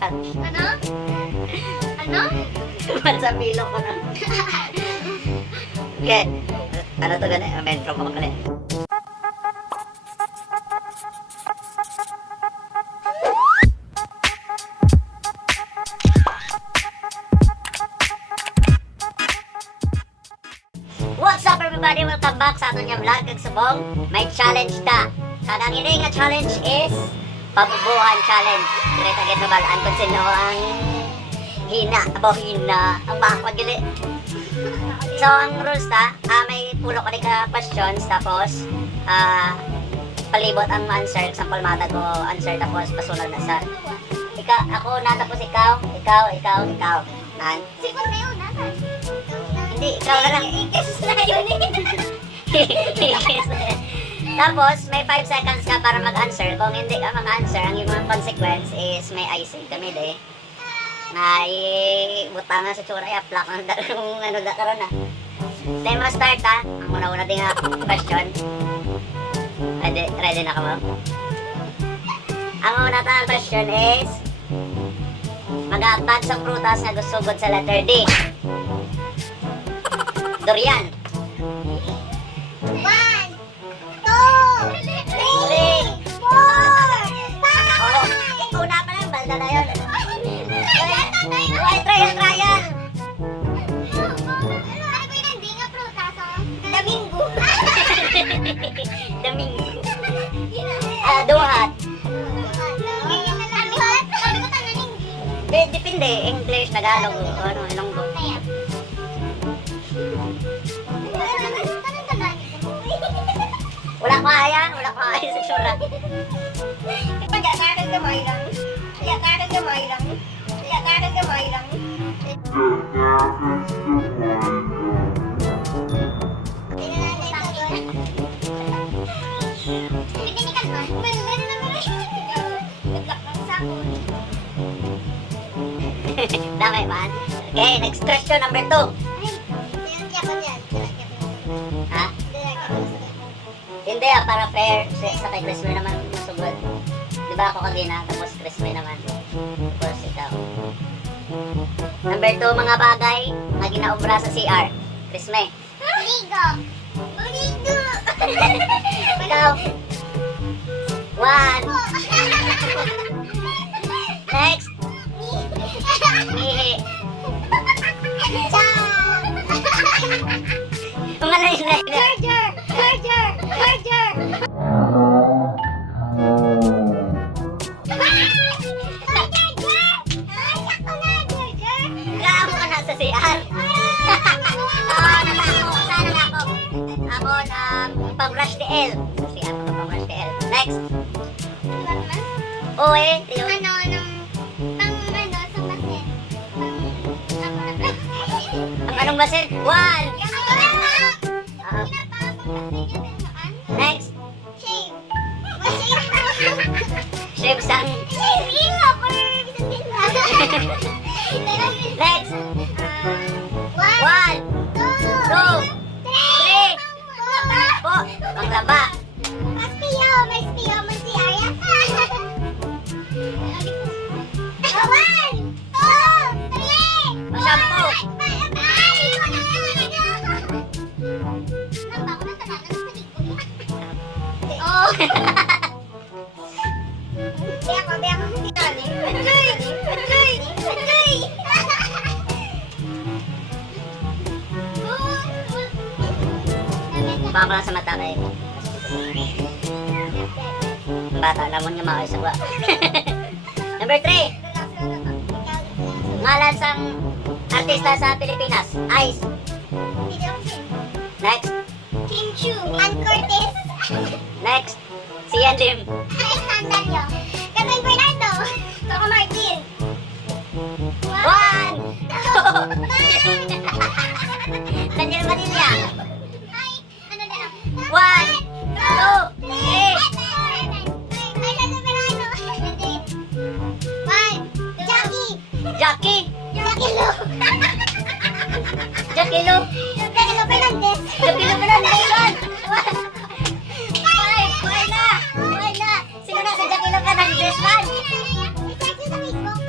Ano? Ano? Mansapilo ko na. Okay. Ano to gani? Metro ko makali. What's up everybody? Welcome back sa aton yung vlog. Kagsubong, may challenge ta. Kanang ini nga challenge is pabubuhan challenge. Direta get mabalaan kung sino ang hina, ang makakot gali. So ang rules ta, may pulo ko ka questions tapos palibot ang answer. Example mata ko answer tapos pasunod na sa ako na tapos ikaw. Nan. Siguro na yun, naman. Hindi, ikaw na lang. I-guess na yun Tapos, may 5 seconds ka para mag-answer. Kung hindi ka mag-answer, ang yung mga consequence is may icing kami de. Na ibutangan sa tsura, i-aplak ang darong ano da karon na. Then, ma-start ha. Ang una-una din nga question. Ready na ka ba? Ang una tayong question is mag-aatag sa prutas na gusugod sa letter D. Durian. 1, 2, 3, 4, 5. Oh, una pa lang, balda na yun. Trial. Ano ba yun? Hindi nga prutas, oh. Domingo. Domingo. Duhat. Depende, English, Tagalog, ano, Ilonggo. Wala ko kaya sa tsura. Pagkakaroon kamay lang. Dami man. Okay, next question number 2. Ha? Hindi para fair. Sa kay Chris May naman masugod. Diba ako kagina, tapos Chris May naman. Tapos ikaw. Number 2, mga bagay na ginaobra sa CR. Chris May. Ligo. Ikaw. 1. Next. Mihi. Mga lain-lain. Charger. Gaamo ka na sa CR. Sana na ako. Ako na pang-brush the L. Sa CR ko pang-brush the L. Next. Tiyo. Ang anong basit? 1. Next. Shave sang. Next. 1, 2, 3, 4. Panglaba. Baka lang sa mata kayo. Ang bata, lamon nga mga isagwa. Number 3. Ngalan sang artista sa Pilipinas. Ice. Next. Kim Chu, Ann Curtis, Next. Si Ian Lim. Ay Sandalyo, Kevin Bernardo, Coco Martin. 1, 2. Daniel Manilla. Ay, ano na lang? 1, 2, 3. Ay, Soberano. One, Jackie. Jackie. Jackie Lu. Jackie Lu. Jackie Lu Fernandez. Jackie Lu Fernandez. Why na? Sino na si Jackie Lu Fernandez man? I-search nyo sa Facebook.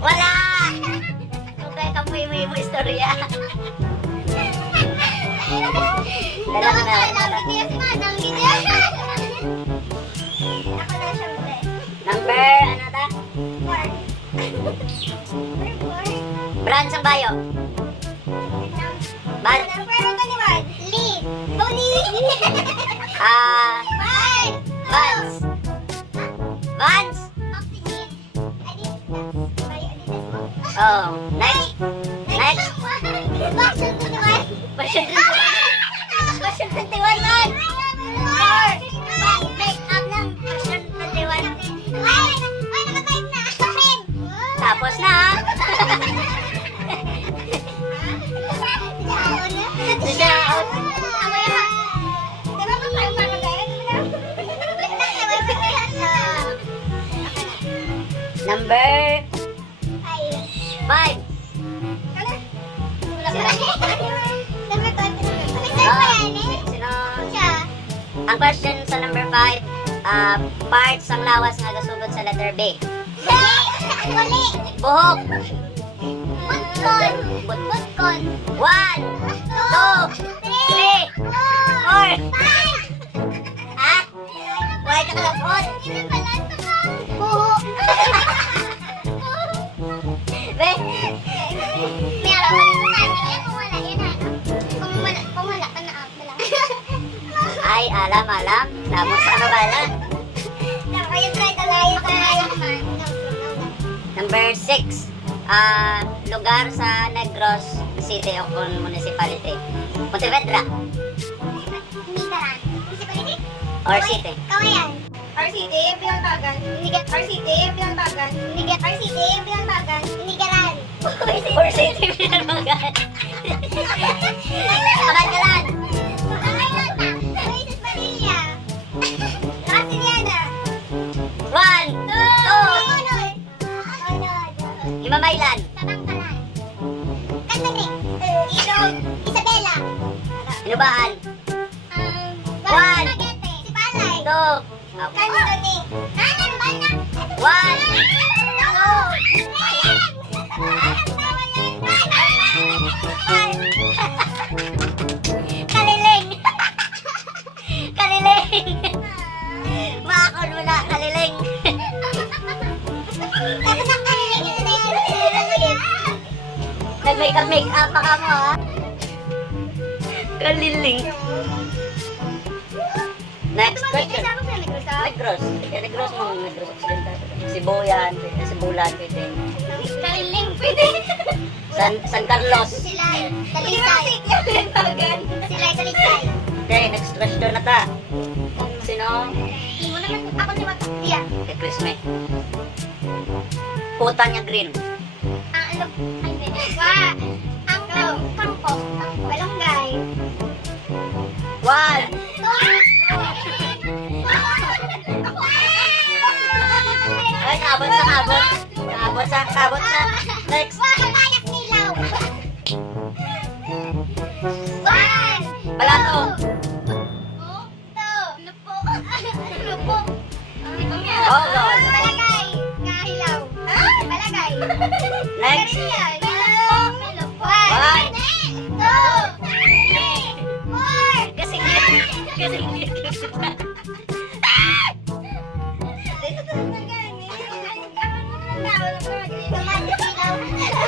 Wala! Kung kaya kamuhi-muhi mo istorya. Dalawa na. Number, ano ta? Branch ang bayo. Vans. Vans. Oh, next. Next. Version 21 man. Make up ng version 21. Tapos na. Number 5. Ang question sa number 5, parts ang lawas nga gasugod sa letter B. Buhok. Butkon. 1, 2, 3, 4. Ha? Why ka kalapot? Buho. Be? Meron kung wala yun kung wala pa na up na lang. Ay, alam. Namo sa ano ba lang? Nakayang try talayo tayo man. Number 6. Lugar sa Negros City o Municipality. Pontevedra Mitaran. Municipality? or city? Kawayan. RCT, Pinalbagan. RCT, Pinalbagan. RCT, Pinalbagan. Inigaran. Or city pinalbagan. Kabangalan. Kawayan na. Oasis Manila. Casiliana. 1, 2, Imamaylan. Tabangkalan. Cantarik. Ilog. Isabela. Inubaan. One. Sipalay. 2, Kanidoni. Kanan ba na? 1, 2. Kaliling. Kaliling. Maakon mo na, kaliling. Tapos ang kanilig yun na yan. Nag-make up pa ka mo, ha? Kaliling. Next question. Negros. Negros mo, Negros Occidental. Sibuyan, Sibulan, pwede. Kanilig pwede. San Carlos. Silay. Talisay. Silay, talisay. Okay, next question na ta. Sino? Imo naman ako si Matia. Kay Chrisme. Puta niya green. Ang ano? Wa. Ang kangkong. Balonggay. 1, ay, kabot sa kabot. Kabot sa. Next. Kabayas nilaw. Balato. Lupo. Lupo. Oh, Lord. Balagay. Kahilaw. Balagay. Next. Lupo. 1, 2, 3, 4. kasing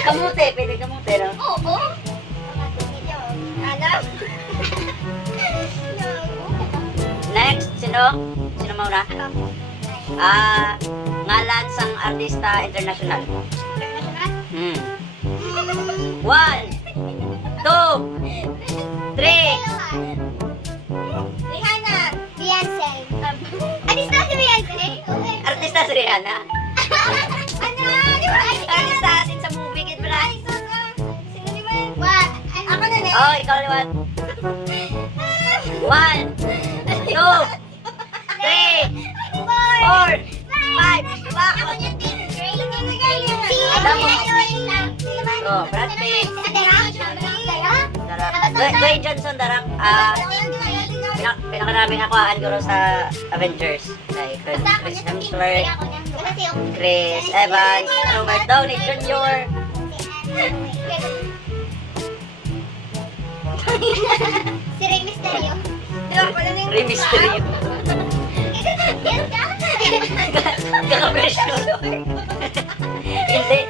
Kamute, pwede kamute, no? Oo. Alam. Next, sino? Sino mauna? Ngalan sang artista international. 1, 2, 3. Rihanna. Beyonce. Artista si Beyonce? Artista si Rihanna. Ano? Di ba? Artista asin sa movie, kid ba? Sino di ba? What? Ako na na. Oh, ikaw liwat. 1, 2, 3, 4, 5. Bakit? Ako yung team. Oh, Brad Pitt. Darak. Dwayne Johnson, darak. Pinakaraming nakuhaan ko sa Avengers. Like Basta ako Chris niya sa team. Hemsworth, Kaya ako niya. Kasi yung... Chris Evans, Robert Downey Jr. Si Rey Mysterio. Rey Mysterio. Yan ka. Kaka-version. Hindi.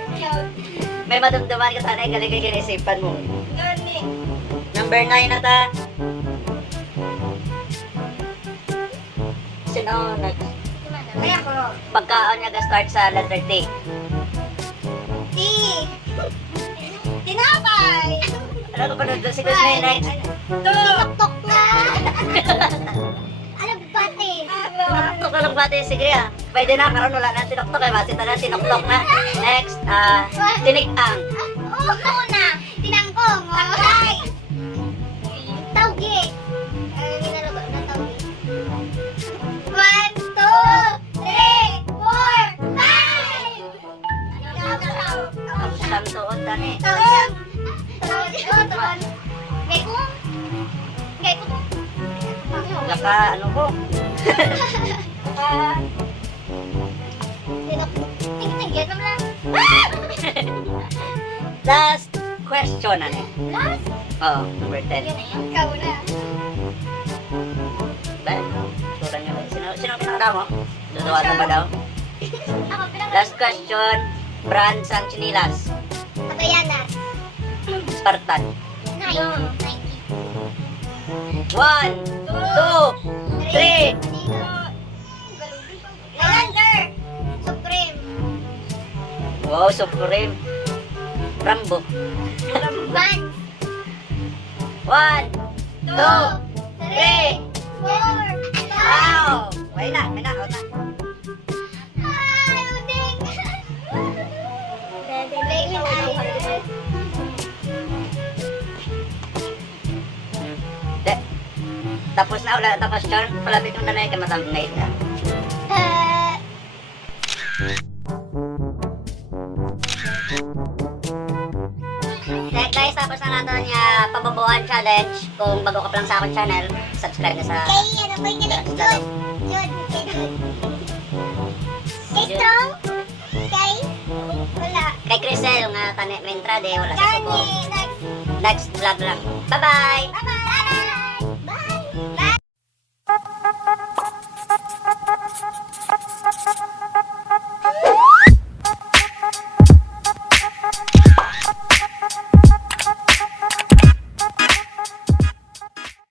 May madamdaman ka sana yung galing kinisipan mo. Number 9 na ta. Sino next? Kaya ko. Pagkaon niya ga-start sa letter T. T. Tinapay. Ano ko pa doon si Chris May next? Tiktok na. Alam ba, te? Tinoktok na lang bate. Sige pwede na. Karoon wala na tinoktok eh. Basta na tinoktok na. Next, tinik-ang. Oo na. Tinangkong. Okay. Tawgi. Ninalago na tawgi. 1, 2, 3, 4, 5. Ang siyang suot na eh. Tawag. Tawag. Gay ko. Gay ko. Laka, ano ko? Tingin mo lang. Last question na eh. Last. Oo, number 10. Yun na yun. Ikaw na. Ba? Sura niya ba? Sino pinakada mo? Duduan mo ba daw? Ako pinaka. Last question. Brand sang chinilas. Pagayana. Spartan. Nike. 1, 2, 3. Lander. Supreme. Wow, Supreme. Rambo. Vans. 1, 2, 3, 4, 5. wow! Wala na, may na, out na. Ay, uding. Bailin ay. De, tapos na, wala tapos yun. Palapit mo na na yung kamatang-night na. Guys, tapos na natin yung pababuhan challenge. Kung bago ka pa lang sa aking channel, subscribe na sa... Kay ano ko yung galit? Jud. Jud. Kay Jud. Kay Strong. Kay... Wala. Kay Crisel, nga tani, may entrade, wala sa Kani. tubo. Next. Next vlog lang. Bye-bye! Bye-bye.